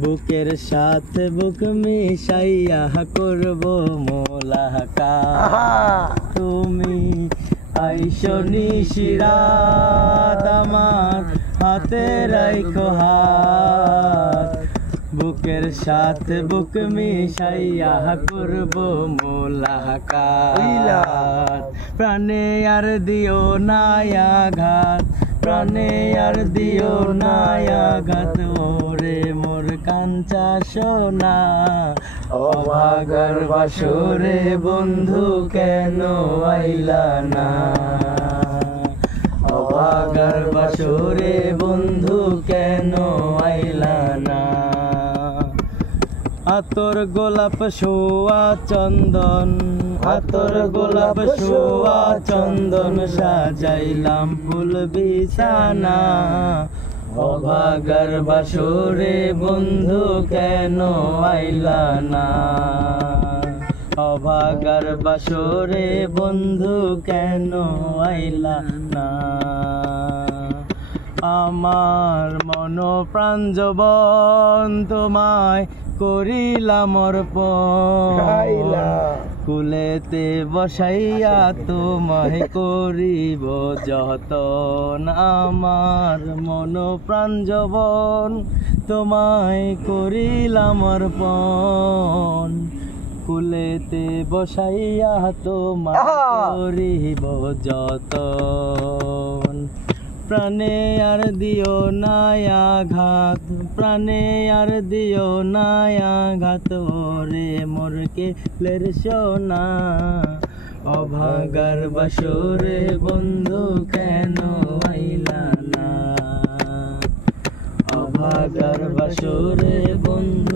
বুকের সাথে বুক মিশাইয়া করব মোলাকাত। তুমি আইসো নিশিরাত আমার হাতে রাইখো হাত, বুকের সাথে বুক মিশাইয়া করব মোলাকাত। প্রাণে আর দিও না আঘাত, প্রাণে আর দিও না আঘাত, ওরে মোর কাঞ্চা সোনা। অভাগার বাসরে বন্ধু কেন আইলা না, অভাগার বাসরে বন্ধু কেন আইলা না। আতর গোলাপ সোয়া চন্দন, আতর গোলাপ সোয়া চন্দন, সাজাইলাম ফুল বিছানা। অভাগার বাসরে বন্ধু কেন আইলা না, অভাগার বাসরে বন্ধু কেন আইলা না। আমার মন প্রাণ যৌবন তোমায় করিলাম অর্পণ, কুলেতে বসাইয়া তোমায় করিব যতন। আমার মন প্রাণ যৌবন তোমায় করিলাম অর্পণ, কুলেতে বসাইয়া তোমায় করিব যতন। প্রাণে আর দিও না আঘাত, প্রাণে আর দিও না আঘাত, ওরে মোর কেলের সোনা। অভাগার বাসরে বন্ধু কেন আইলা না, অভাগার বাসরে বন্ধু